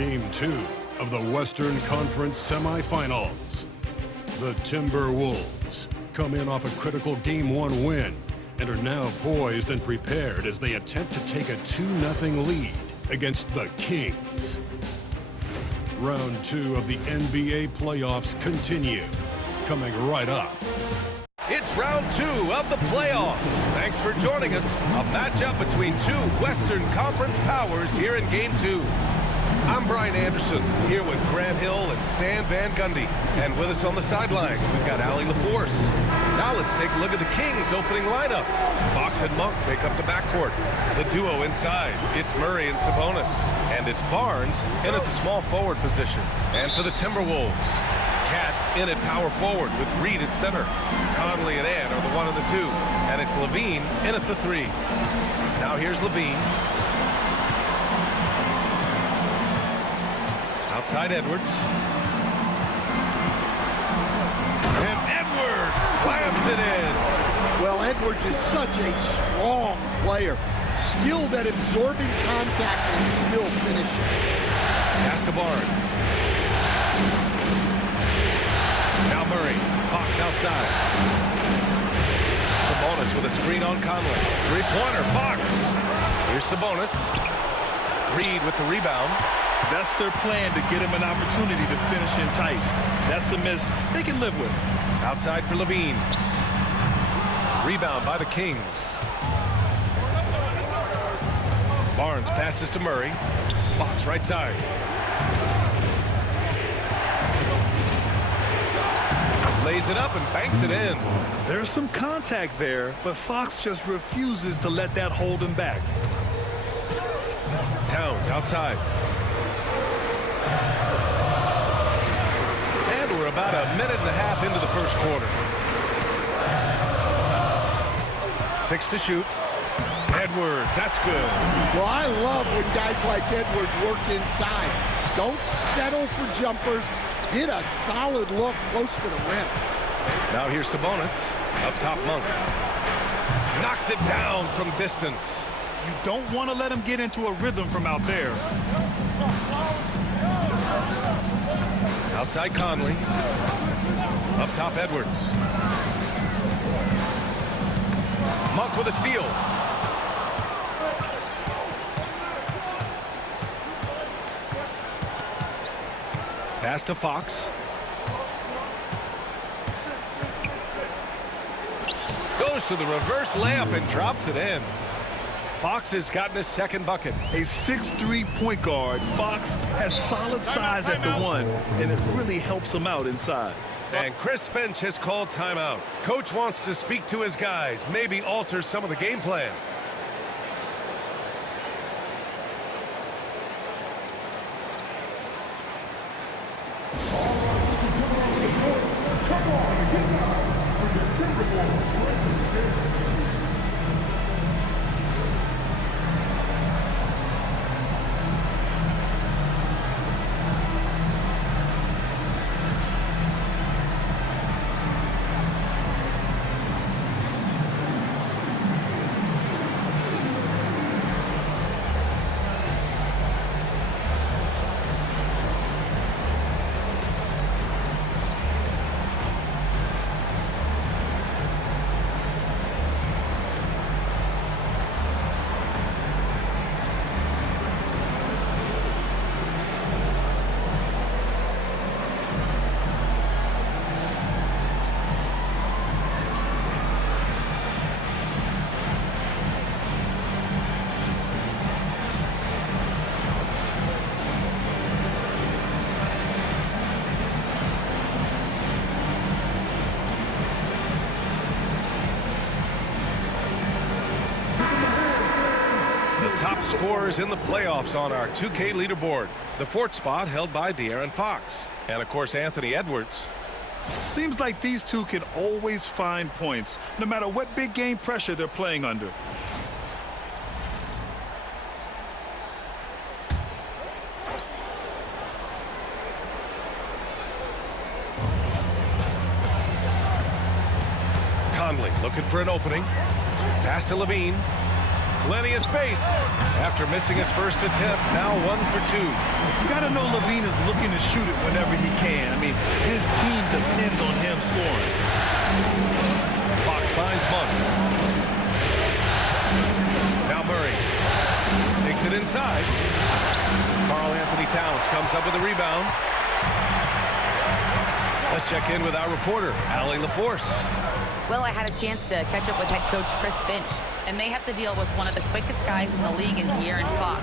Game 2 of the Western Conference semifinals. The Timberwolves come in off a critical Game 1 win and are now poised and prepared as they attempt to take a 2-0 lead against the Kings. Round 2 of the NBA playoffs continue, coming right up. It's round 2 of the playoffs. Thanks for joining us. A matchup between two Western Conference powers here in Game 2. I'm Brian Anderson, here with Grant Hill and Stan Van Gundy. And with us on the sideline, we've got Allie LaForce. Now let's take a look at the Kings' opening lineup. Fox and Monk make up the backcourt. The duo inside, it's Murray and Sabonis. And it's Barnes in at the small forward position. And for the Timberwolves, Cat in at power forward with Reed at center. Conley and Ant are the 1 and the 2. And it's Levine in at the 3. Now here's Levine. Outside Edwards. And Edwards slams it in. Well, Edwards is such a strong player. Skilled at absorbing contact and still finishing. Pass to Barnes. Now Murray. Fox outside. Sabonis with a screen on Conley. Three-pointer. Fox. Here's Sabonis. Reed with the rebound. That's their plan, to get him an opportunity to finish in tight. That's a miss they can live with. Outside for Levine. Rebound by the Kings. Barnes passes to Murray. Fox right side. Lays it up and banks it in. There's some contact there, but Fox just refuses to let that hold him back. Towns outside. And we're about a minute and a half into the first quarter. 6 to shoot. Edwards, that's good. Well, I love when guys like Edwards work inside. Don't settle for jumpers. Get a solid look close to the rim. Now here's Sabonis. Up top, Monk. Knocks it down from distance. You don't want to let him get into a rhythm from out there. Outside Conley. Up top Edwards. Monk with a steal. Pass to Fox. Goes to the reverse layup and drops it in. Fox has gotten his second bucket. A 6'3" point guard, Fox has solid size at the 1, and it really helps him out inside. And Chris Finch has called timeout. Coach wants to speak to his guys, maybe alter some of the game plan. Top scorers in the playoffs on our 2K leaderboard. The 4th spot held by De'Aaron Fox. And, of course, Anthony Edwards. Seems like these two can always find points, no matter what big game pressure they're playing under. Conley looking for an opening. Pass to Levine. Plenty of space. After missing his first attempt, now 1 for 2. You got to know Levine is looking to shoot it whenever he can. I mean, his team depends on him scoring. Fox finds Monk. Now Murray takes it inside. Karl-Anthony Towns comes up with a rebound. Let's check in with our reporter, Allie LaForce. Well, I had a chance to catch up with head coach Chris Finch, and they have to deal with one of the quickest guys in the league in De'Aaron Fox.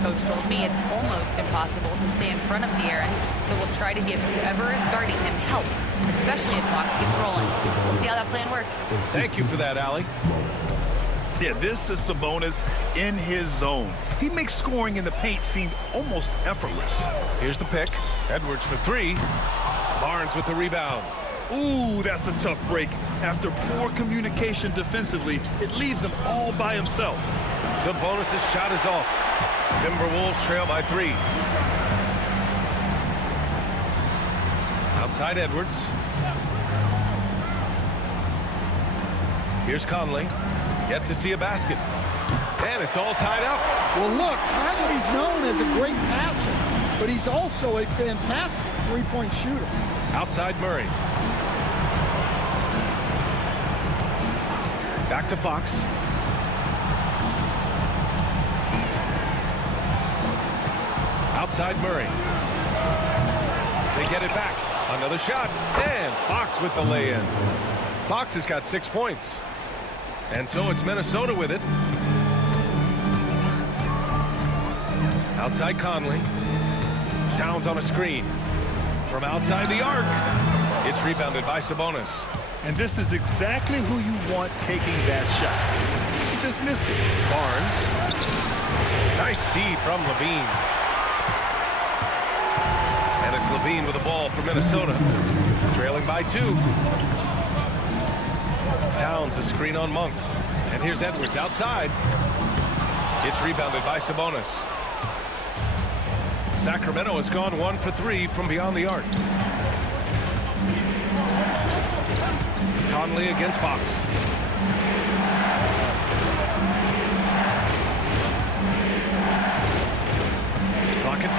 Coach told me it's almost impossible to stay in front of De'Aaron, so we'll try to give whoever is guarding him help, especially if Fox gets rolling. We'll see how that plan works. Thank you for that, Allie. Yeah, this is Sabonis in his zone. He makes scoring in the paint seem almost effortless. Here's the pick. Edwards for 3. Barnes with the rebound. Ooh, that's a tough break. After poor communication defensively, it leaves him all by himself. Sabonis' shot is off. Timberwolves trail by 3. Outside Edwards. Here's Conley. Yet to see a basket. And it's all tied up. Well, look, Conley's known as a great passer, but he's also a fantastic three-point shooter. Outside Murray. Back to Fox. Outside Murray. They get it back. Another shot. And Fox with the lay-in. Fox has got 6 points. And so it's Minnesota with it. Outside Conley. Towns on a screen. From outside the arc. It's rebounded by Sabonis. And this is exactly who you want taking that shot. He just missed it. Barnes. Nice D from Levine. And it's Levine with the ball for Minnesota. Trailing by 2. Towns a screen on Monk. And here's Edwards outside. It's rebounded by Sabonis. Sacramento has gone 1 for 3 from beyond the arc. Conley against Fox. Clock at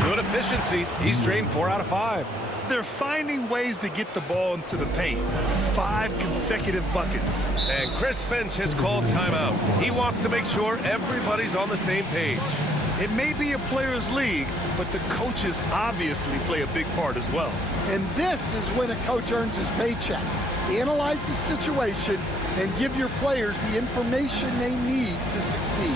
4. Good efficiency. He's drained 4 out of 5. They're finding ways to get the ball into the paint. 5 consecutive buckets. And Chris Finch has called timeout. He wants to make sure everybody's on the same page. It may be a players' league, but the coaches obviously play a big part as well. And this is when a coach earns his paycheck. Analyze the situation and give your players the information they need to succeed.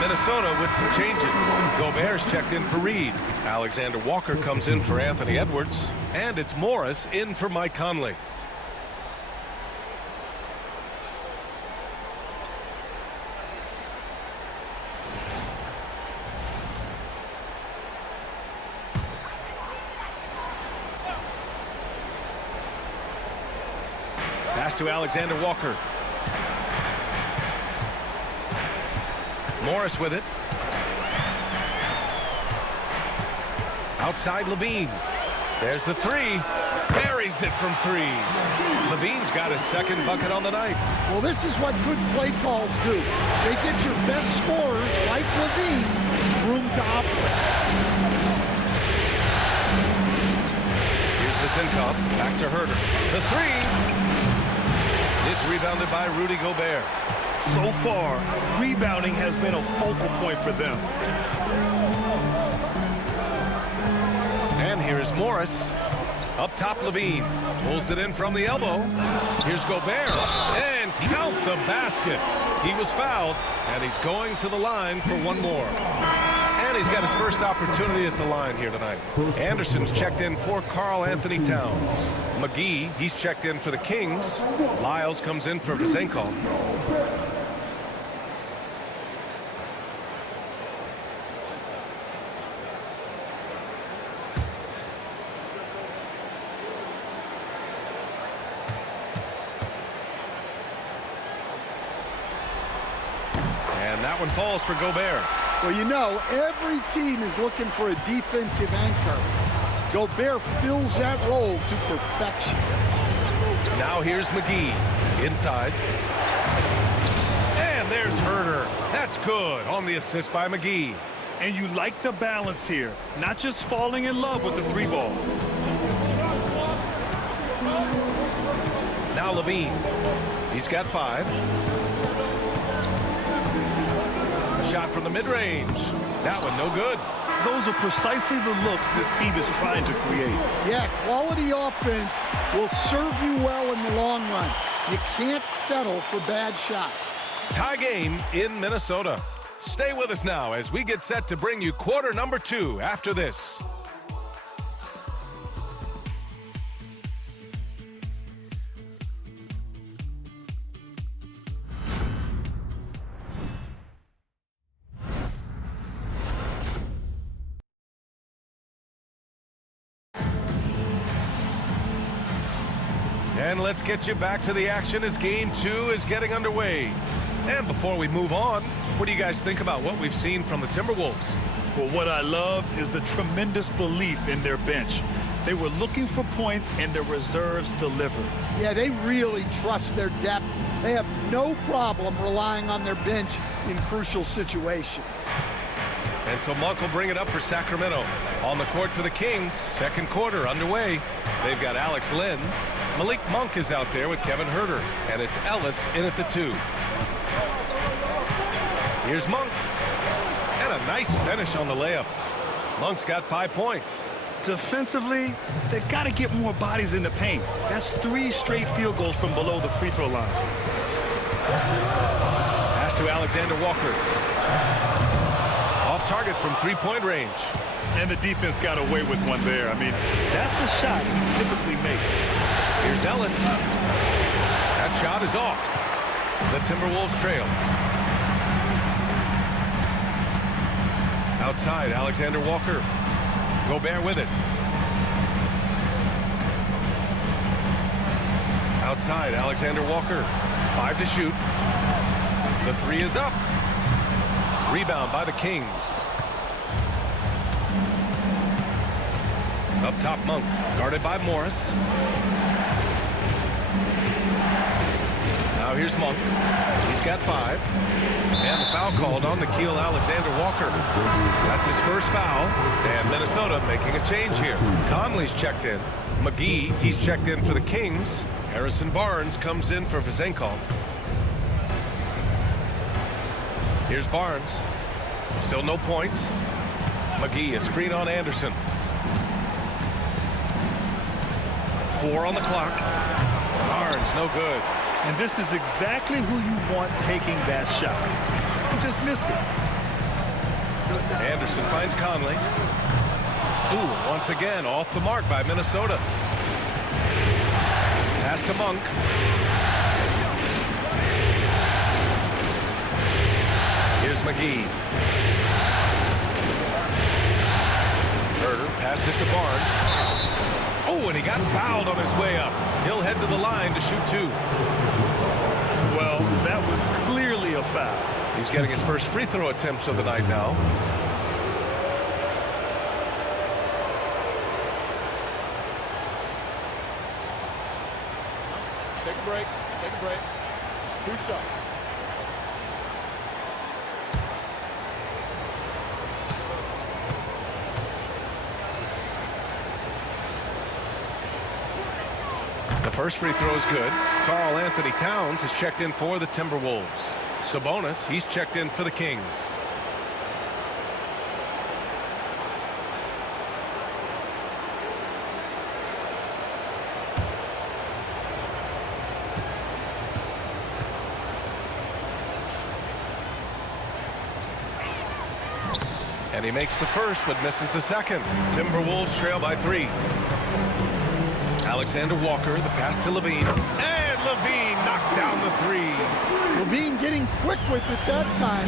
Minnesota with some changes. Gobert's checked in for Reed. Alexander Walker comes in for Anthony Edwards. And it's Morris in for Mike Conley. Pass to Alexander Walker. Morris with it. Outside Levine. There's the 3. Buries it from 3. Levine's got his second bucket on the night. Well, this is what good play calls do. They get your best scorers, like Levine, room to operate. Vezenkov, back to Herder. The three. It's rebounded by Rudy Gobert. So far, rebounding has been a focal point for them. And here's Morris. Up top, Levine. Pulls it in from the elbow. Here's Gobert. And count the basket. He was fouled, and he's going to the line for one more. And he's got his first opportunity at the line here tonight. Anderson's checked in for Karl Anthony Towns. McGee, he's checked in for the Kings. Lyles comes in for Vezenkov. And that one falls for Gobert. Well, you know, every team is looking for a defensive anchor. Gobert fills that role to perfection. Now here's McGee. Inside. And there's Herder. That's good on the assist by McGee. And you like the balance here, not just falling in love with the three ball. Now Levine. He's got 5. Shot from the mid-range. That one no good. Those are precisely the looks this team is trying to create. Yeah, quality offense will serve you well in the long run. You can't settle for bad shots. Tie game in Minnesota. Stay with us now as we get set to bring you quarter number 2 after this. And let's get you back to the action as game 2 is getting underway. And before we move on, what do you guys think about what we've seen from the Timberwolves? Well, what I love is the tremendous belief in their bench. They were looking for points and their reserves delivered. Yeah, they really trust their depth. They have no problem relying on their bench in crucial situations. And so Monk will bring it up for Sacramento. On the court for the Kings, second quarter underway. They've got Alex Len. Malik Monk is out there with Kevin Herder, and it's Ellis in at the 2. Here's Monk, and a nice finish on the layup. Monk's got 5 points. Defensively, they've got to get more bodies in the paint. That's 3 straight field goals from below the free throw line. Pass to Alexander Walker. Off target from three-point range. And the defense got away with one there. I mean, that's a shot he typically makes. Here's Ellis. That shot is off. The Timberwolves trail. Outside, Alexander Walker. Gobert with it. Outside, Alexander Walker. 5 to shoot. The 3 is up. Rebound by the Kings. Up top, Monk. Guarded by Morris. Now here's Monk. He's got 5. And the foul called on Nickeil Alexander Walker. That's his first foul. And Minnesota making a change here. Conley's checked in. McGee, he's checked in for the Kings. Harrison Barnes comes in for Vezenkov. Here's Barnes. Still no points. McGee, a screen on Anderson. 4 on the clock. Barnes, no good. And this is exactly who you want taking that shot. He just missed it. Anderson finds Conley. Ooh, once again, off the mark by Minnesota. Pass to Monk. Here's McGee. Herder passes to Barnes. Oh, and he got fouled on his way up. He'll head to the line to shoot 2. Well, that was clearly a foul. He's getting his first free throw attempts of the night now. Take a break. Take a break. 2 shots. The first free throw is good. Karl Anthony Towns has checked in for the Timberwolves. Sabonis, he's checked in for the Kings. And he makes the first, but misses the second. Timberwolves trail by 3. Alexander Walker, the pass to LaVine. And LaVine knocks down the 3. LaVine getting quick with it that time,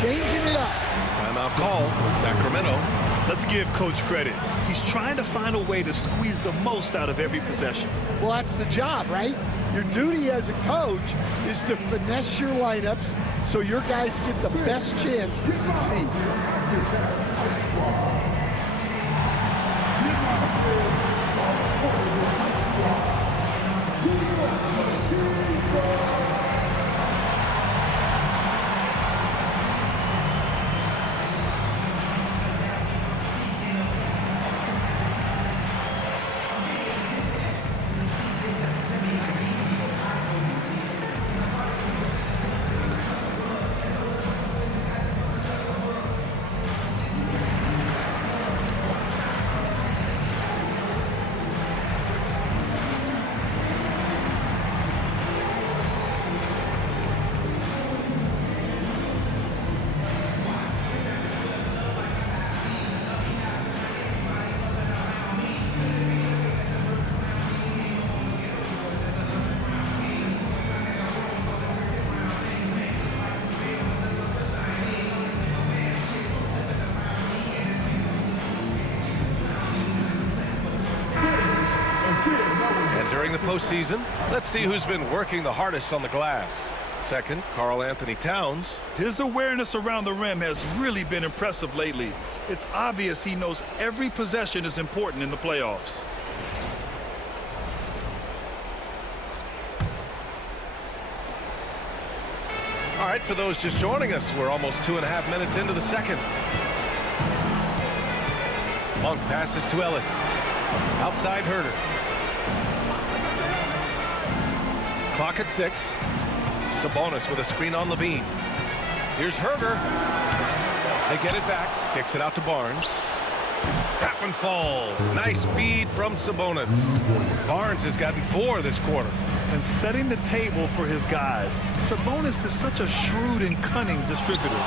changing it up. Timeout call, Sacramento. Let's give Coach credit. He's trying to find a way to squeeze the most out of every possession. Well, that's the job, right? Your duty as a coach is to finesse your lineups so your guys get the best chance to succeed. During the postseason, let's see who's been working the hardest on the glass. Second, Karl Anthony Towns. His awareness around the rim has really been impressive lately. It's obvious he knows every possession is important in the playoffs. All right, for those just joining us, we're almost 2.5 minutes into the second. Monk passes to Ellis. Outside Herter. Clock at 6. Sabonis with a screen on LaVine. Here's Herter. They get it back. Kicks it out to Barnes. That one falls. Nice feed from Sabonis. Barnes has gotten 4 this quarter. And setting the table for his guys. Sabonis is such a shrewd and cunning distributor.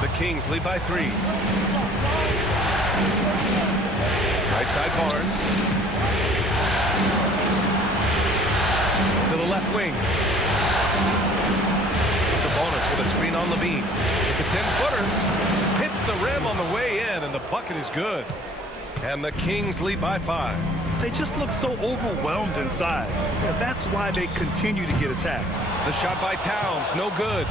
The Kings lead by 3. Right side Barnes. To the left wing. Sabonis with a screen on LaVine. With the 10-footer. Hits the rim on the way in, and the bucket is good. And the Kings lead by 5. They just look so overwhelmed inside. Yeah, that's why they continue to get attacked. The shot by Towns, no good.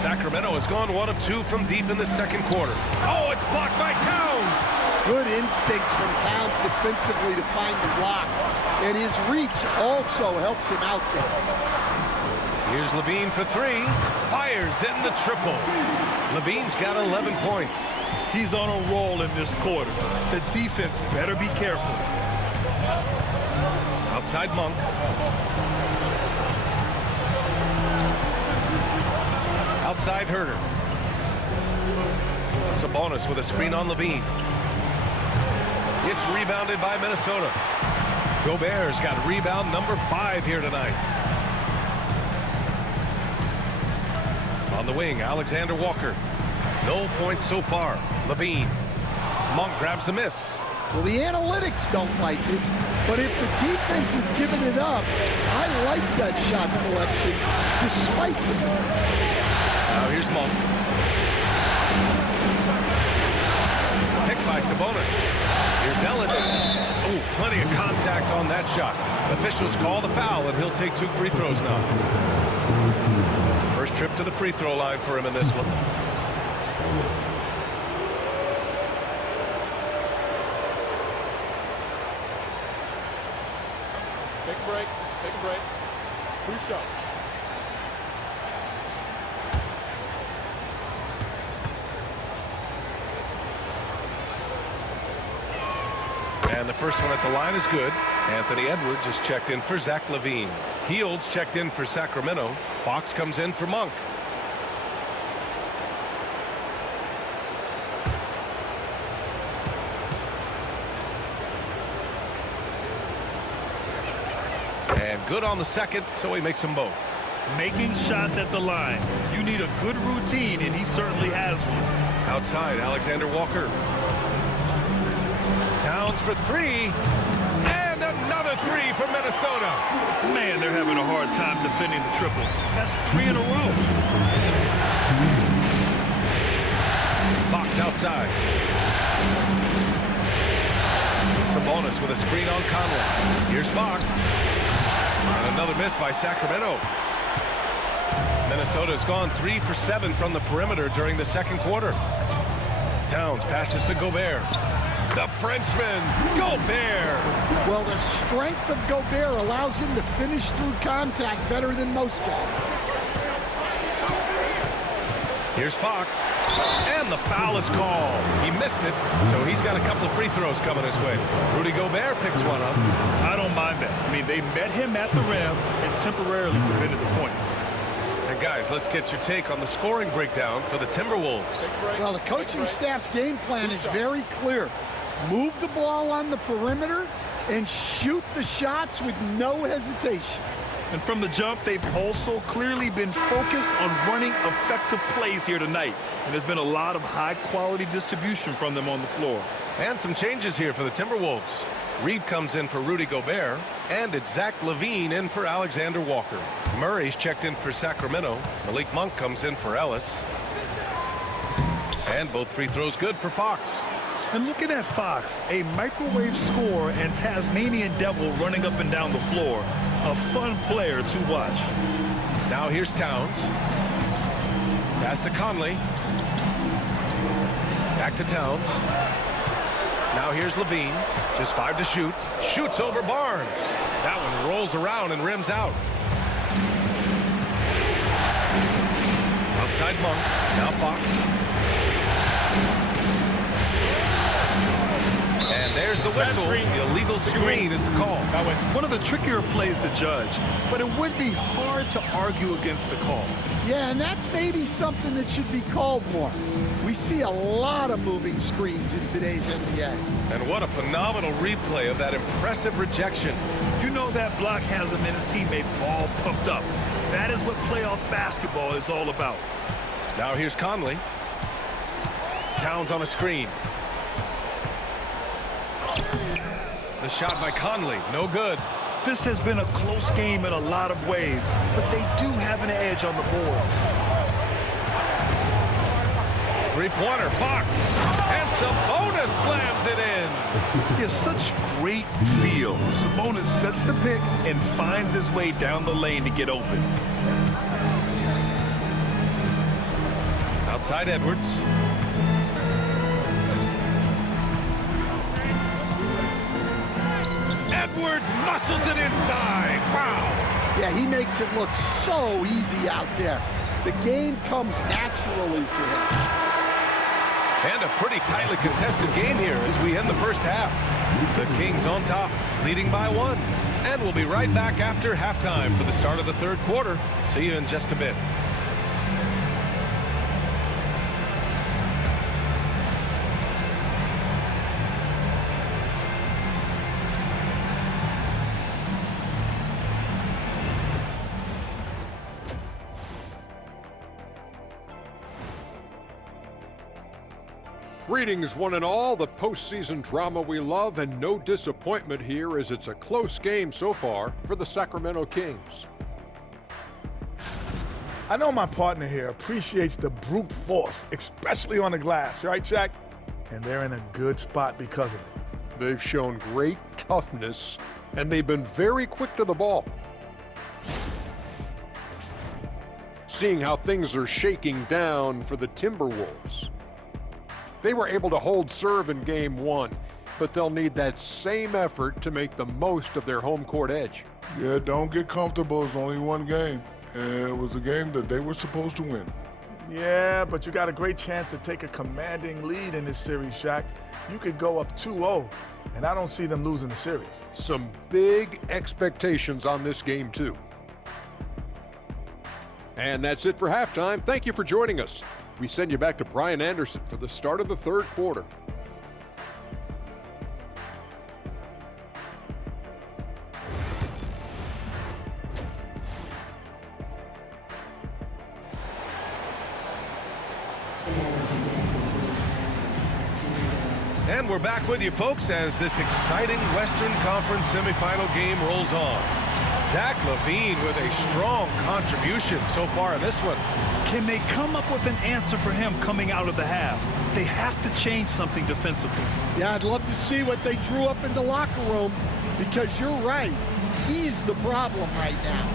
Sacramento has gone 1 of 2 from deep in the second quarter. Oh, it's blocked by Towns. Good instincts from Towns defensively to find the block. And his reach also helps him out there. Here's LaVine for 3. Fires in the triple. LaVine's got 11 points. He's on a roll in this quarter. The defense better be careful. Outside Monk. Outside Herter. Sabonis with a screen on LaVine. It's rebounded by Minnesota. Gobert's got rebound number 5 here tonight. On the wing, Alexander Walker. No points so far. LaVine. Monk grabs the miss. Well, the analytics don't like it, but if the defense is giving it up, I like that shot selection despite the miss. Now here's Monk. Picked by Sabonis. Here's Ellis. Oh, plenty of contact on that shot. Officials call the foul, and he'll take 2 free throws now. First trip to the free throw line for him in this one. Take a break. Take a break. 2 shots. And the first one at the line is good. Anthony Edwards is checked in for Zach LaVine. Heald's checked in for Sacramento. Fox comes in for Monk. And good on the second, so he makes them both. Making shots at the line. You need a good routine, and he certainly has one. Outside, Alexander Walker. Towns for three. And another three for Minnesota. Man, they're having a hard time defending the triple. That's 3 in a row. Fox outside. Sabonis with a screen on Conley. Here's Fox. And another miss by Sacramento. Minnesota's gone 3 for 7 from the perimeter during the second quarter. Towns passes to Gobert. The Frenchman, Gobert. Well, the strength of Gobert allows him to finish through contact better than most guys. Here's Fox. And the foul is called. He missed it, so he's got a couple of free throws coming his way. Rudy Gobert picks one up. I don't mind that. I mean, they met him at the rim and temporarily prevented the points. And guys, let's get your take on the scoring breakdown for the Timberwolves. Well, the coaching staff's game plan is very clear. Move the ball on the perimeter and shoot the shots with no hesitation. And from the jump, they've also clearly been focused on running effective plays here tonight. And there's been a lot of high-quality distribution from them on the floor. And some changes here for the Timberwolves. Reed comes in for Rudy Gobert, and it's Zach LaVine in for Alexander Walker. Murray's checked in for Sacramento. Malik Monk comes in for Ellis. And both free throws good for Fox. And looking at Fox, a microwave scorer and Tasmanian devil running up and down the floor. A fun player to watch. Now here's Towns. Pass to Conley. Back to Towns. Now here's LaVine. Just 5 to shoot. Shoots over Barnes. That one rolls around and rims out. Outside Monk. Now Fox. And there's the whistle. The illegal screen is the call. One of the trickier plays to judge, but it would be hard to argue against the call. Yeah, and that's maybe something that should be called more. We see a lot of moving screens in today's NBA. And what a phenomenal replay of that impressive rejection. You know that block has him and his teammates all pumped up. That is what playoff basketball is all about. Now here's Conley. Towns on a screen. The shot by Conley, no good. This has been a close game in a lot of ways, but they do have an edge on the boards. Three-pointer, Fox. And Sabonis slams it in. He has such great feel. Sabonis sets the pick and finds his way down the lane to get open. Outside Edwards. Edwards muscles it inside. Wow. Yeah, he makes it look so easy out there. The game comes naturally to him. And a pretty tightly contested game here as we end the first half. The Kings on top, leading by 1. And we'll be right back after halftime for the start of the third quarter. See you in just a bit. Greetings, one and all. The postseason drama we love, and no disappointment here as it's a close game so far for the Sacramento Kings. I know my partner here appreciates the brute force, especially on the glass, right, Shaq? And they're in a good spot because of it. They've shown great toughness, and they've been very quick to the ball. Seeing how things are shaking down for the Timberwolves. They were able to hold serve in Game 1, but they'll need that same effort to make the most of their home court edge. Yeah, don't get comfortable. It's only one game. And it was a game that they were supposed to win. Yeah, but you got a great chance to take a commanding lead in this series, Shaq. You could go up 2-0, and I don't see them losing the series. Some big expectations on this game, too. And that's it for halftime. Thank you for joining us. We send you back to Brian Anderson for the start of the third quarter. And we're back with you, folks, as this exciting Western Conference semifinal game rolls on. Zach LaVine with a strong contribution so far in this one. Can they come up with an answer for him coming out of the half? They have to change something defensively. Yeah, I'd love to see what they drew up in the locker room, because you're right. He's the problem right now.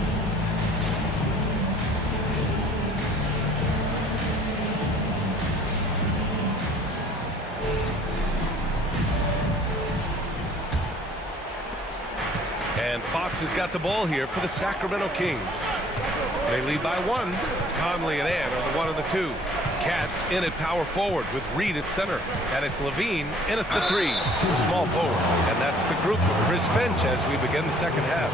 And Fox has got the ball here for the Sacramento Kings. They lead by 1. Conley and Ann are the 1 and the 2. Cat in at power forward with Reed at center. And it's LaVine in at the 3, the small forward. And that's the group for Chris Finch as we begin the second half.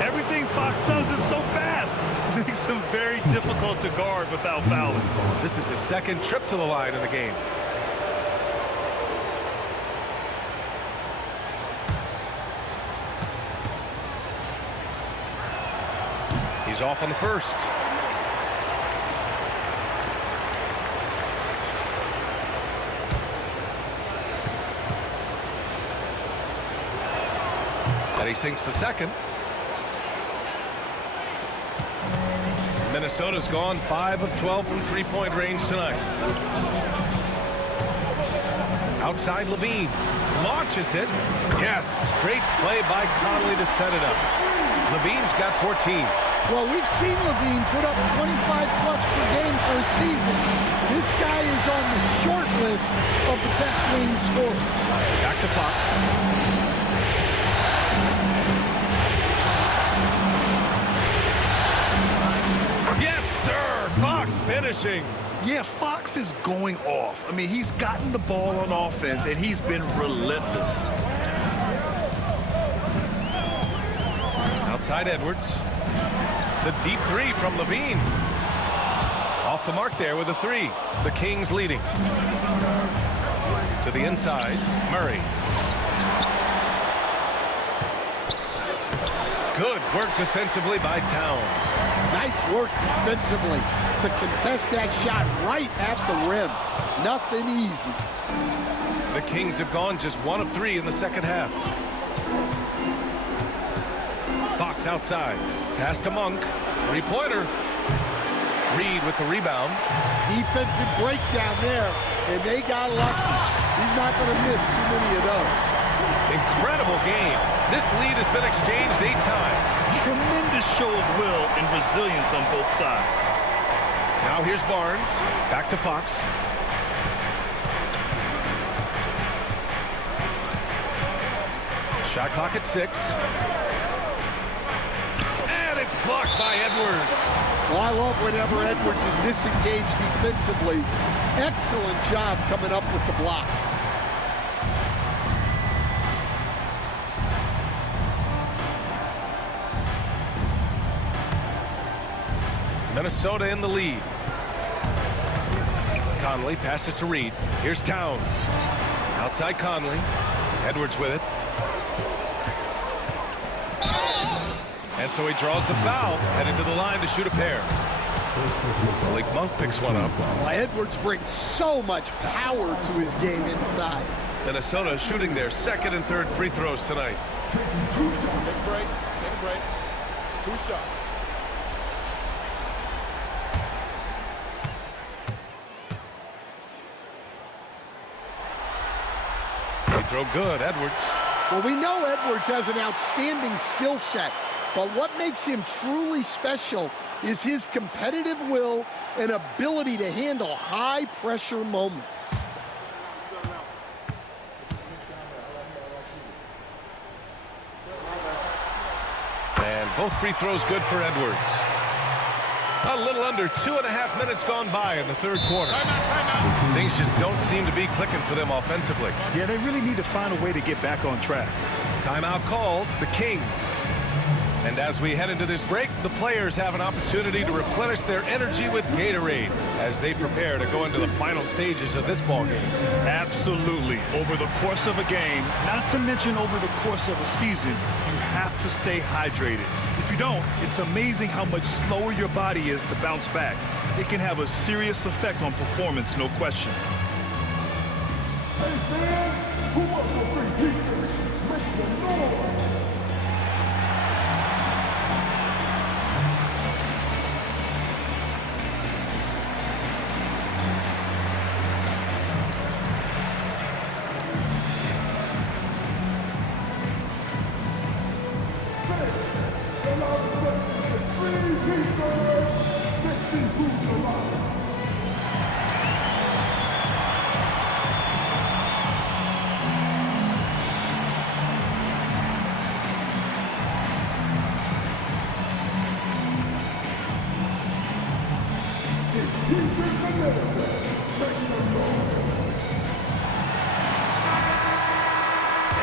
Everything Fox does is so fast. It makes him very difficult to guard without fouling. This is his second trip to the line in the game. He's off on the first. And he sinks the second. Minnesota's gone 5 of 12 from three-point range tonight. Outside LaVine. Launches it. Yes. Great play by Conley to set it up. LaVine's got 14. Well, we've seen LaVine put up 25-plus per game for a season. This guy is on the short list of the best wing scorers. Back to Fox. Yes, sir! Fox finishing. Yeah, Fox is going off. I mean, he's gotten the ball on offense, and he's been relentless. Outside Edwards. The deep 3 from LaVine. Off the mark there with a 3. The Kings leading. To the inside, Murray. Good work defensively by Towns. Nice work defensively to contest that shot right at the rim. Nothing easy. The Kings have gone just 1 of 3 in the second half. Fox outside. Pass to Monk. Three-pointer. Reed with the rebound. Defensive breakdown there, and they got lucky. He's not going to miss too many of those. Incredible game. This lead has been exchanged 8 times. Tremendous show of will and resilience on both sides. Now here's Barnes. Back to Fox. Shot clock at 6. And it's blocked by Edwards. Well, I love whenever Edwards is this engaged defensively. Excellent job coming up with the block. Minnesota in the lead. Conley passes to Reed. Here's Towns. Outside Conley. Edwards with it. And so he draws the foul, headed to the line to shoot a pair. Malik Monk picks one up. Well, Edwards brings so much power to his game inside. Minnesota shooting their second and third free throws tonight. Take a break. Take a break. 2 shots. Free throw good, Edwards. Well, we know Edwards has an outstanding skill set, but what makes him truly special is his competitive will and ability to handle high-pressure moments. And both free throws good for Edwards. A little under 2.5 minutes gone by in the third quarter. Things just don't seem to be clicking for them offensively. Yeah, they really need to find a way to get back on track. Timeout called, the Kings. And as we head into this break, the players have an opportunity to replenish their energy with Gatorade as they prepare to go into the final stages of this ballgame. Absolutely. Over the course of a game, not to mention over the course of a season, you have to stay hydrated. If you don't, it's amazing how much slower your body is to bounce back. It can have a serious effect on performance, no question. Hey, fans, who wants a free t-shirt? Make some noise.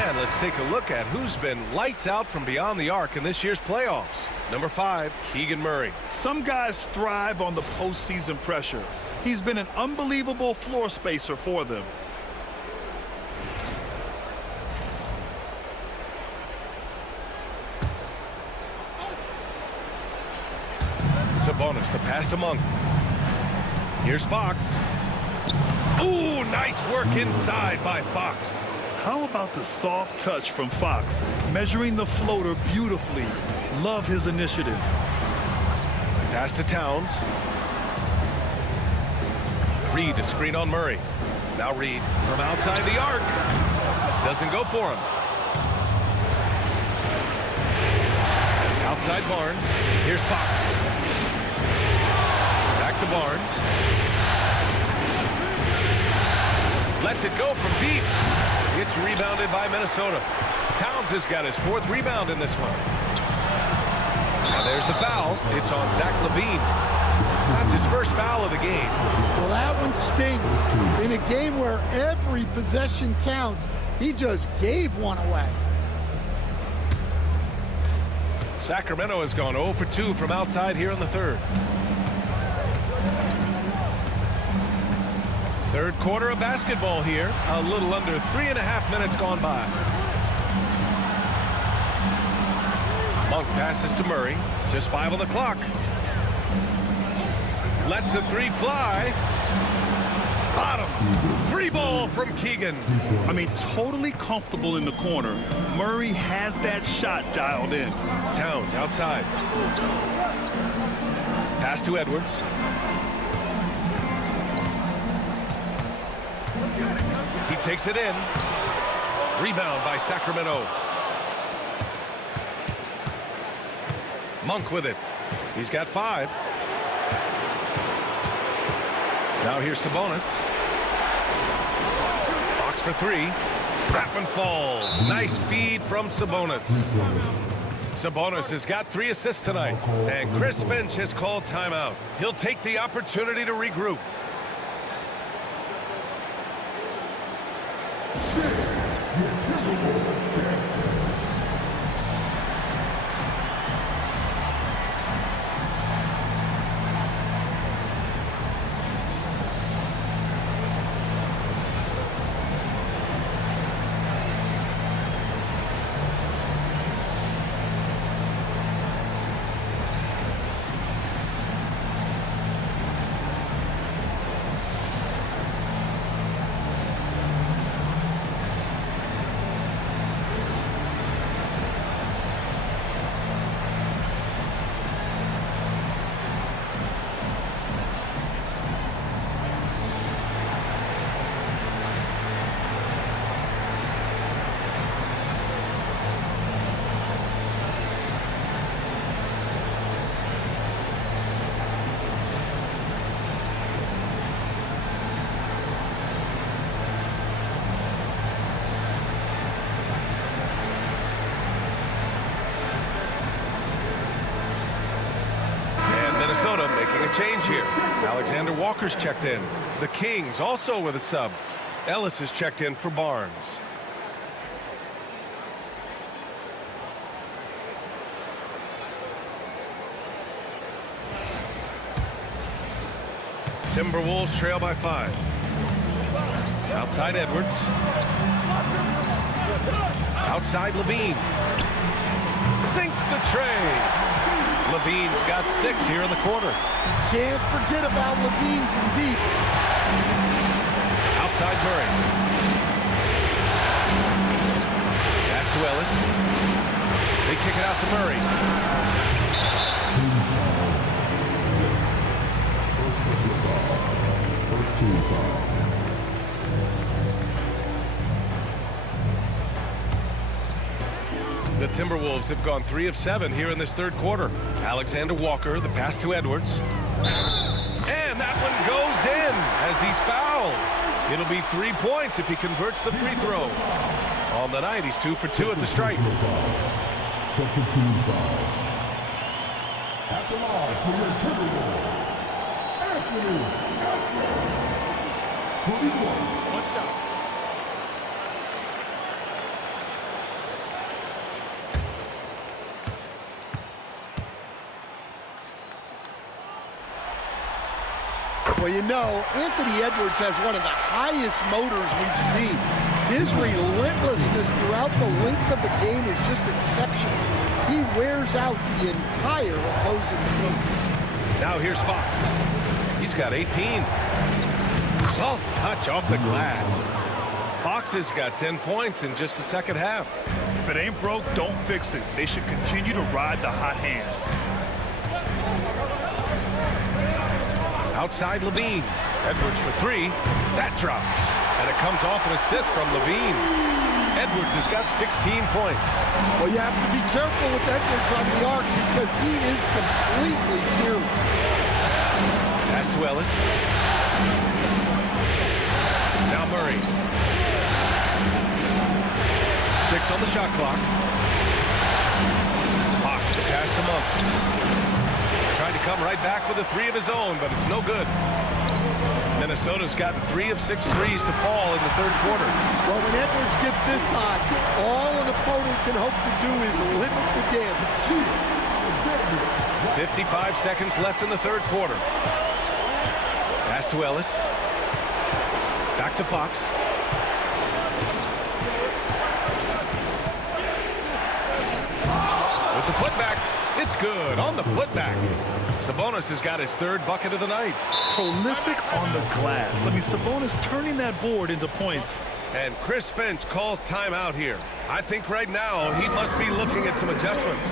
And let's take a look at who's been lights out from beyond the arc in this year's playoffs. Number 5, Keegan Murray. Some guys thrive on the postseason pressure. He's been an unbelievable floor spacer for them. Sabonis, the pass to Monk. Here's Fox. Ooh, nice work inside by Fox. How about the soft touch from Fox? Measuring the floater beautifully. Love his initiative. Pass to Towns. Reed to screen on Murray. Now Reed from outside the arc. Doesn't go for him. Outside Barnes. Here's Fox. Back to Barnes. Lets it go from deep. Gets rebounded by Minnesota. Towns has got his 4th rebound in this one. Now there's the foul. It's on Zach LaVine. That's his first foul of the game. Well, that one stings. In a game where every possession counts, he just gave one away. Sacramento has gone 0 for 2 from outside here in the third. Third quarter of basketball here. A little under 3.5 minutes gone by. Monk passes to Murray. Just 5 on the clock. Lets the 3 fly. Bottom. Free ball from Keegan. I mean, totally comfortable in the corner. Murray has that shot dialed in. Towns outside. Pass to Edwards. He takes it in. Rebound by Sacramento. Monk with it. He's got 5. Now here's Sabonis. Fox for 3. That one falls. Nice feed from Sabonis. Sabonis has got 3 assists tonight. And Chris Finch has called timeout. He'll take the opportunity to regroup. a change here. Alexander Walker's checked in. The Kings also with a sub. Ellis is checked in for Barnes. Timberwolves trail by 5. Outside Edwards. Outside Levine. Sinks the tray. Levine's got 6 here in the quarter. Can't forget about Levine from deep. Outside Murray. Pass to Ellis. They kick it out to Murray. The Timberwolves have gone 3 of 7 here in this third quarter. Alexander Walker, the pass to Edwards. And that one goes in as he's fouled. It'll be 3 points if he converts the free throw. On the night, he's 2 for 2 at the stripe. Second team foul. At the line for the Timberwolves, Anthony Edwards. 21. One shot. Well, you know, Anthony Edwards has one of the highest motors we've seen. His relentlessness throughout the length of the game is just exceptional. He wears out the entire opposing team. Now here's Fox. He's got 18. Soft touch off the glass. Fox has got 10 points in just the second half. If it ain't broke, don't fix it. They should continue to ride the hot hand. Outside Levine. Edwards for 3. That drops. And it comes off an assist from Levine. Edwards has got 16 points. Well, you have to be careful with Edwards on the arc because he is completely fearless. Pass to Ellis. Now Murray. 6 on the shot clock. Fox the pass to Monk. Trying to come right back with a 3 of his own, but it's no good. Minnesota's gotten 3 of 6 threes to fall in the third quarter. Well, when Edwards gets this hot, all an opponent can hope to do is limit the damage. 55 seconds left in the third quarter. Pass to Ellis. Back to Fox. With the putback. It's good on the putback. Sabonis has got his 3rd bucket of the night. Prolific on the glass. I mean, Sabonis turning that board into points. And Chris Finch calls timeout here. I think right now he must be looking at some adjustments.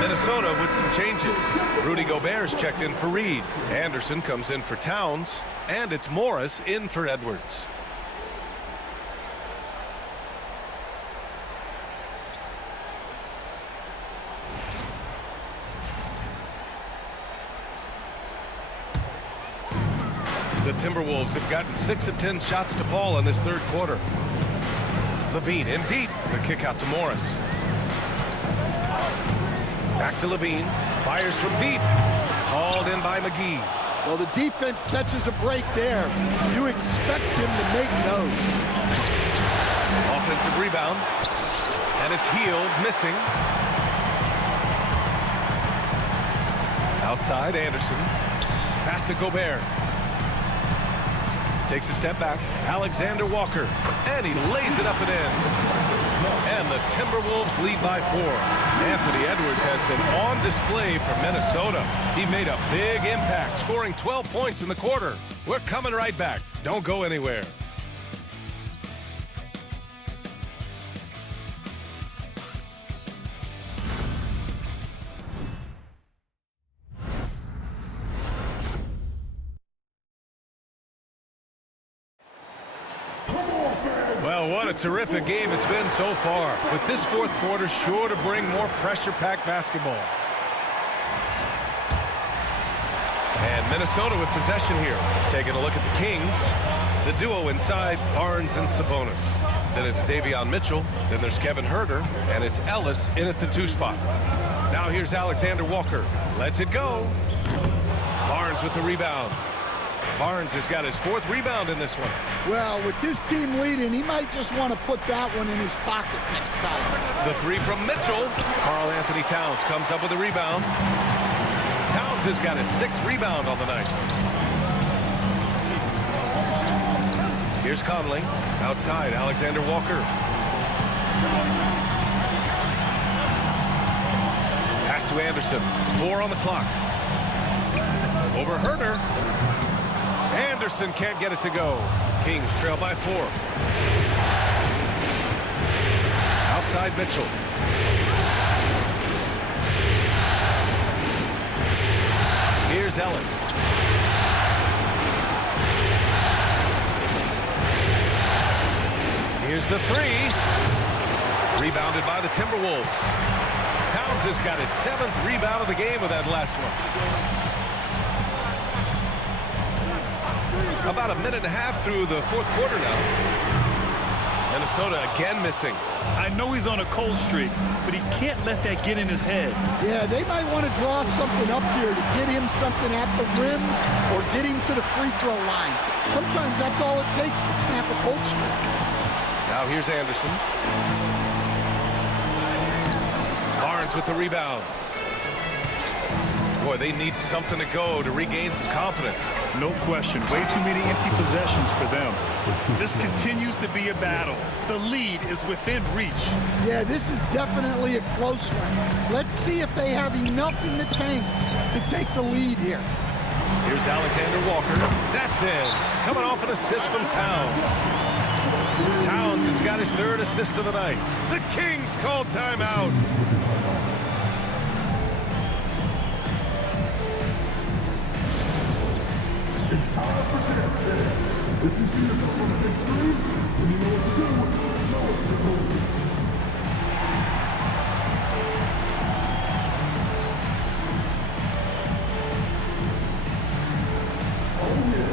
Minnesota with some changes. Rudy Gobert's checked in for Reed. Anderson comes in for Towns. And it's Morris in for Edwards. The Timberwolves have gotten 6 of 10 shots to fall in this third quarter. Levine in deep. The kick out to Morris. Back to Levine. Fires from deep. Hauled in by McGee. Well, the defense catches a break there. You expect him to make those. Offensive rebound. And it's Hield missing. Outside, Anderson. Pass to Gobert. Takes a step back. Alexander Walker. And he lays it up and in. And the Timberwolves lead by 4. Anthony Edwards has been on display for Minnesota. He made a big impact, scoring 12 points in the quarter. We're coming right back. Don't go anywhere. Well, what a terrific game it's been so far. But this fourth quarter sure to bring more pressure-packed basketball. And Minnesota with possession here. Taking a look at the Kings. The duo inside, Barnes and Sabonis. Then it's Davion Mitchell. Then there's Kevin Huerter. And it's Ellis in at the 2 spot. Now here's Alexander Walker. Lets it go. Barnes with the rebound. Barnes has got his 4th rebound in this one. Well, with his team leading, he might just want to put that one in his pocket next time. The 3 from Mitchell. Karl Anthony Towns comes up with a rebound. Towns has got his 6th rebound on the night. Here's Conley. Outside, Alexander Walker. Pass to Anderson. 4 on the clock. Over Huerter. Anderson can't get it to go. Kings trail by 4. Outside Mitchell. Here's Ellis. Here's the 3. Rebounded by the Timberwolves. Towns has got his 7th rebound of the game with that last one. About a minute and a half through the fourth quarter now. Minnesota again missing. I know he's on a cold streak, but he can't let that get in his head. Yeah, they might want to draw something up here to get him something at the rim or get him to the free throw line. Sometimes that's all it takes to snap a cold streak. Now here's Anderson. Barnes with the rebound. Boy, they need something to go to regain some confidence. No question. Way too many empty possessions for them. This continues to be a battle. The lead is within reach. Yeah, this is definitely a close one. Let's see if they have enough in the tank to take the lead here. Here's Alexander Walker. That's in. Coming off an assist from Towns. Towns has got his 3rd assist of the night. The Kings call timeout. It's time for dance. If you see the top on the big screen, then you know what to do. Show us your moves. Oh yeah.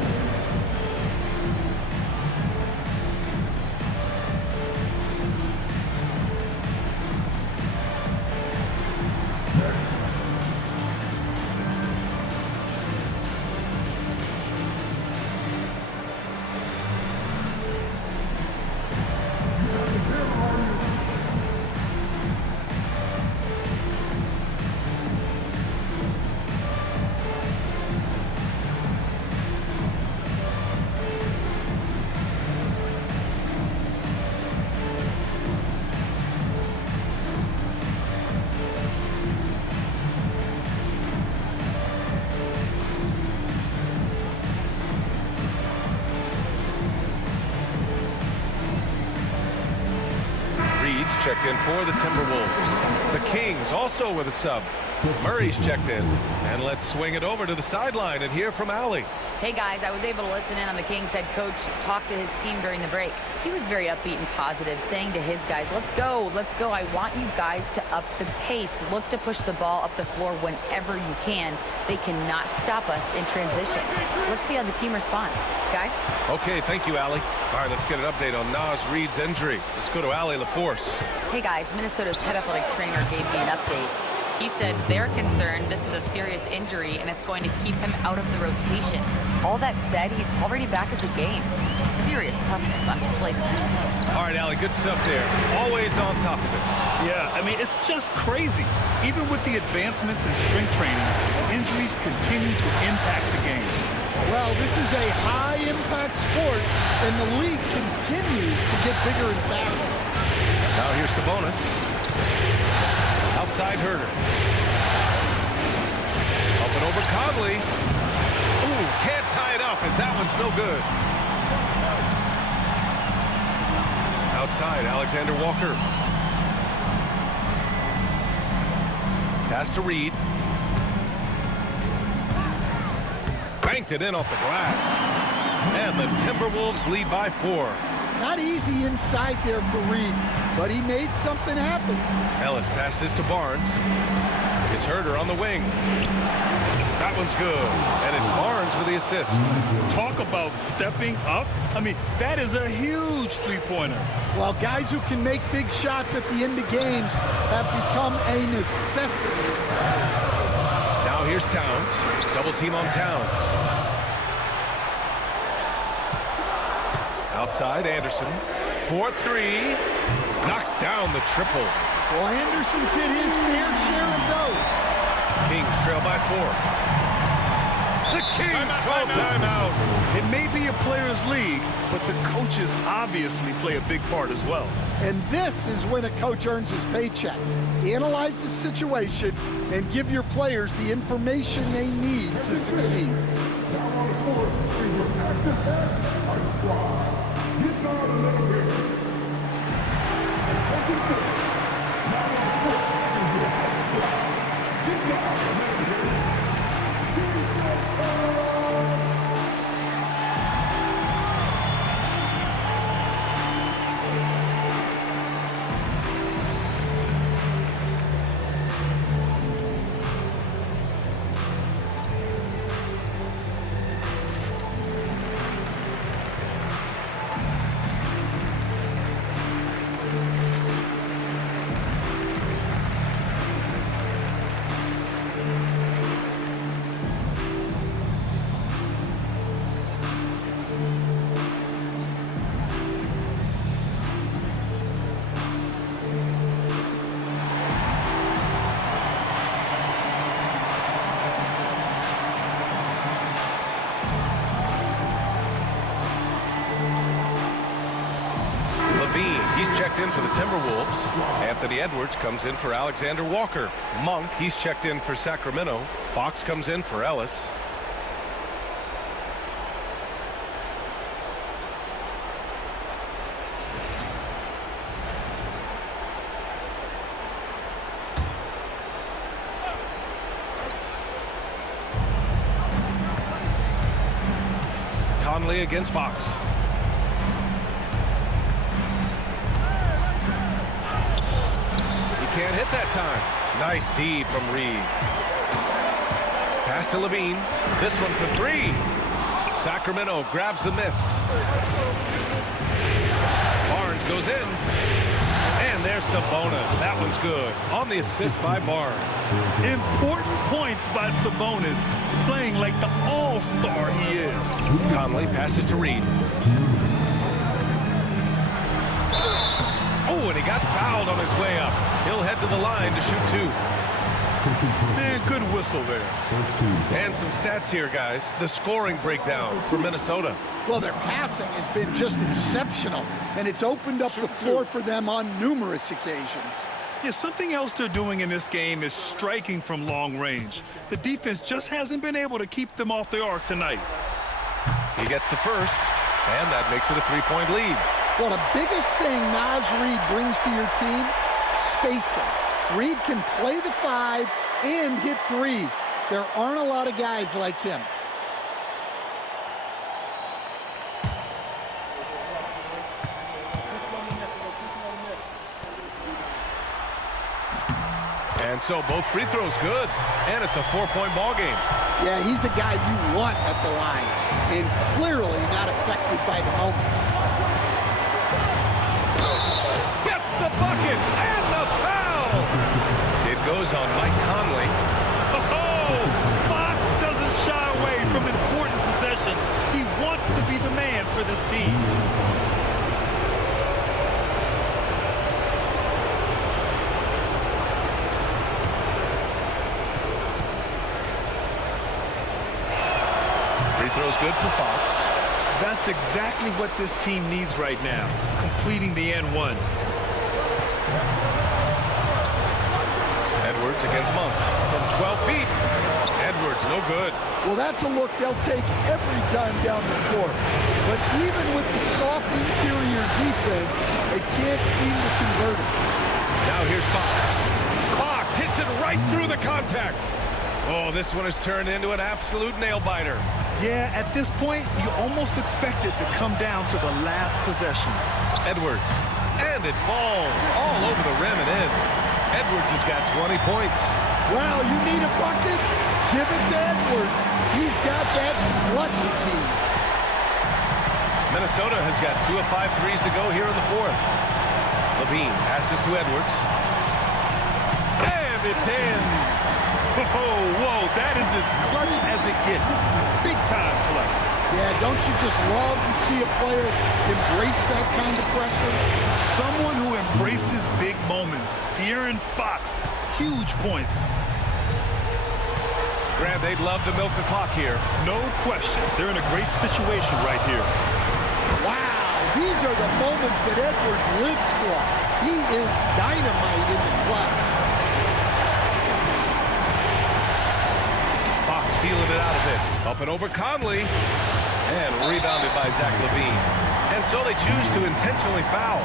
Checked in for the Timberwolves. The Kings also with a sub. Murray's checked in. And let's swing it over to the sideline and hear from Allie. Hey guys, I was able to listen in on the Kings head coach talk to his team during the break. He was very upbeat and positive, saying to his guys, let's go. I want you guys to up the pace. Look to push the ball up the floor whenever you can. They cannot stop us in transition. Let's see how the team responds. Guys? Okay, thank you, Allie. All right, let's get an update on Naz Reid's injury. Let's go to Allie LaForce. Hey guys, Minnesota's head athletic trainer gave me an update. He said they're concerned this is a serious injury and it's going to keep him out of the rotation. All that said, he's already back at the game. Some serious toughness on display tonight. All right, Allie, good stuff there. Always on top of it. Yeah, I mean, it's just crazy. Even with the advancements in strength training, injuries continue to impact the game. Well, this is a high-impact sport, and the league continues to get bigger and faster. Now here's Sabonis. Outside Herder. Up and over Conley. Ooh, can't tie it up as that one's no good. Outside, Alexander Walker. Pass to Reed. Banked it in off the glass. And the Timberwolves lead by 4. Not easy inside there for Reed, but he made something happen. Ellis passes to Barnes. It's Herder on the wing. That one's good. And it's Barnes with the assist. Talk about stepping up. I mean, that is a huge three-pointer. Well, guys who can make big shots at the end of games have become a necessity. Now here's Towns. Double team on Towns. Outside, Anderson. 4-3. Knocks down the triple. Well, Anderson's hit his fair share of those. Kings trail by 4. The Kings call timeout. It may be a players' league, but the coaches obviously play a big part as well. And this is when a coach earns his paycheck. Analyze the situation and give your players the information they need to succeed. He's checked in for the Timberwolves. Anthony Edwards comes in for Alexander Walker. Monk, he's checked in for Sacramento. Fox comes in for Ellis. Conley against Fox. Can't hit that time. Nice D from Reed. Pass to Levine. This one for 3. Sacramento grabs the miss. Barnes goes in. And there's Sabonis. That one's good. On the assist by Barnes. Important points by Sabonis, playing like the all-star he is. Conley passes to Reed. Oh, and he got fouled on his way up. He'll head to the line to shoot 2. Man, good whistle there. And some stats here, guys. The scoring breakdown for Minnesota. Well, their passing has been just exceptional, and it's opened up the floor for them on numerous occasions. Yeah, something else they're doing in this game is striking from long range. The defense just hasn't been able to keep them off the arc tonight. He gets the first, and that makes it a 3-point lead. Well, the biggest thing Naz Reid brings to your team, spacing. Reid can play the 5 and hit threes. There aren't a lot of guys like him. And so both free throws good, and it's a 4-point ball game. Yeah, he's a guy you want at the line, and clearly not affected by the moment. Gets the bucket and the foul. It goes on Mike Conley. Oh, Fox doesn't shy away from important possessions. He wants to be the man for this team. throw's good for Fox. That's exactly what this team needs right now, completing the N1. Edwards against Monk from 12 feet. Edwards, no good. Well, that's a look they'll take every time down the court. But even with the soft interior defense, they can't seem to convert it. Now here's Fox. Fox hits it right through the contact. Oh, this one has turned into an absolute nail-biter. Yeah, at this point, you almost expect it to come down to the last possession. Edwards, and it falls all over the rim and in. Edwards has got 20 points. Wow, you need a bucket? Give it to Edwards. He's got that clutch key. Minnesota has got 2 of 5 threes to go here in the fourth. Levine passes to Edwards. And it's in. Whoa, that is as clutch as it gets. Big time play. Yeah, don't you just love to see a player embrace that kind of pressure? Someone who embraces big moments. De'Aaron Fox, huge points. Grant, they'd love to milk the clock here. No question. They're in a great situation right here. Wow, these are the moments that Edwards lives for. He is dynamite in the clutch. Fox feeling it out a bit. Up and over Conley. And rebounded by Zach LaVine. And so they choose to intentionally foul.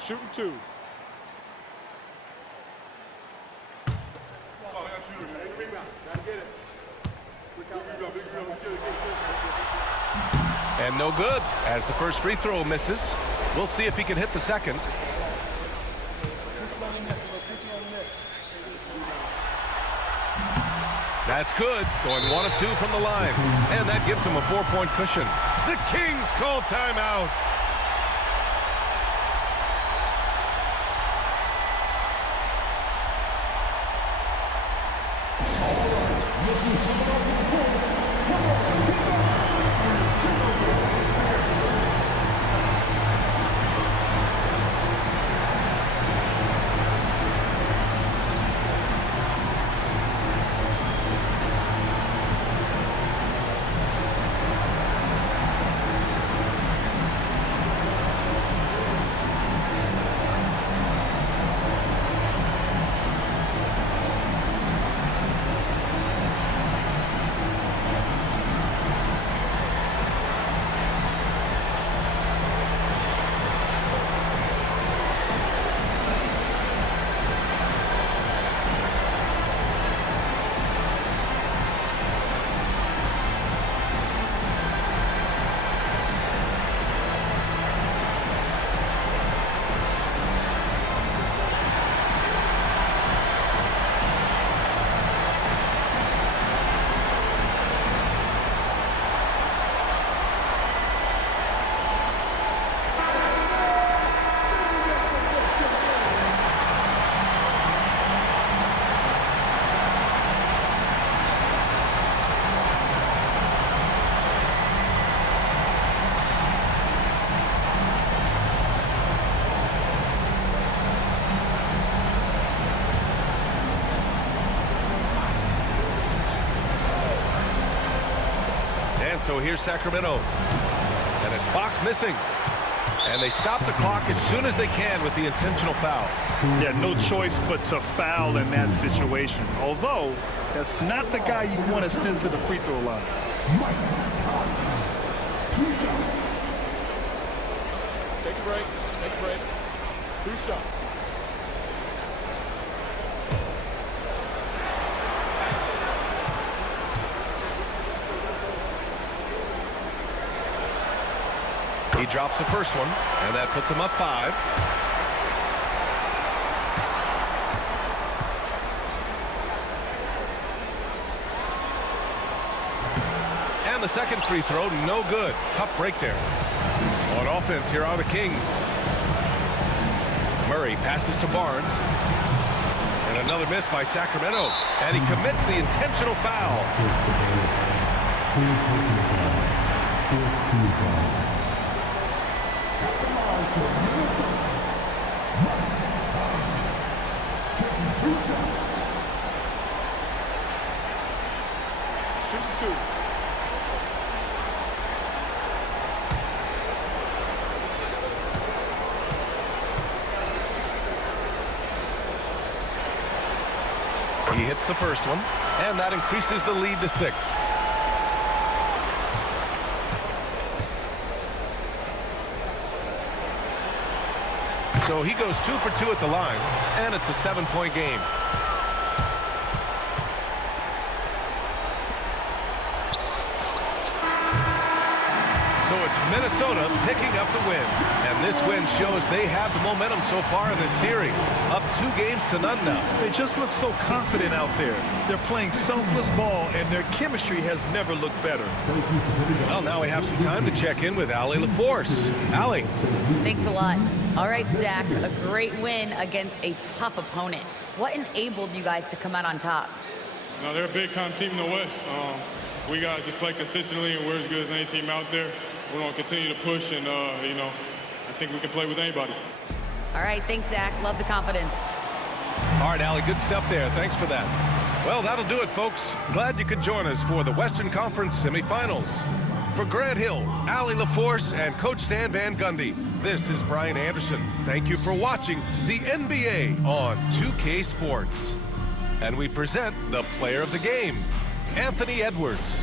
Shooting 2. And no good, as the first free throw misses. We'll see if he can hit the second. That's good, going 1 of 2 from the line. And that gives him a 4-point cushion. The Kings call timeout. So here's Sacramento. And it's Fox missing. And they stop the clock as soon as they can with the intentional foul. Yeah, no choice but to foul in that situation. Although, that's not the guy you want to send to the free throw line. Take a break. 2 shots. He drops the first one, and that puts him up 5. And the second free throw, no good. Tough break there. On offense, here are the Kings. Murray passes to Barnes. And another miss by Sacramento. And he commits the intentional foul. Shoot the 2. He hits the first one, and that increases the lead to 6. So he goes 2 for 2 at the line, and it's a 7-point game. So it's Minnesota picking up the win. And this win shows they have the momentum so far in this series. Up 2 games to none now. They just look so confident out there. They're playing selfless ball, and their chemistry has never looked better. Well, now we have some time to check in with Allie LaForce. Allie. Thanks a lot. All right, Zach, a great win against a tough opponent. What enabled you guys to come out on top? No, they're a big-time team in the West. We got to just play consistently, and we're as good as any team out there. We're going to continue to push, and, you know, I think we can play with anybody. All right, thanks, Zach. Love the confidence. All right, Allie, good stuff there. Thanks for that. Well, that'll do it, folks. Glad you could join us for the Western Conference semifinals. For Grant Hill, Allie LaForce, and Coach Stan Van Gundy, this is Brian Anderson. Thank you for watching the NBA on 2K Sports. And we present the player of the game, Anthony Edwards.